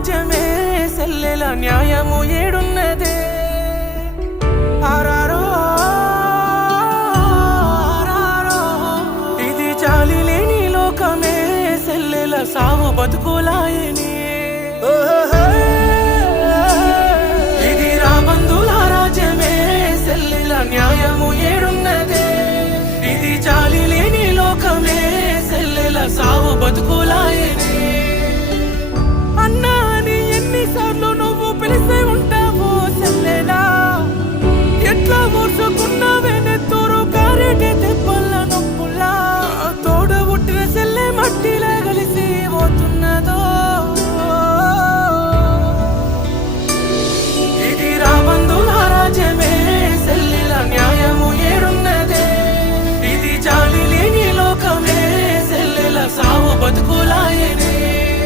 రాజ్యమే సెల్లెల న్యాయము ఏడున్నదే ఆరారో ఆరారో ఇది జాలి లేని లోకమే సెల్లెల సావు బతుకులాయనే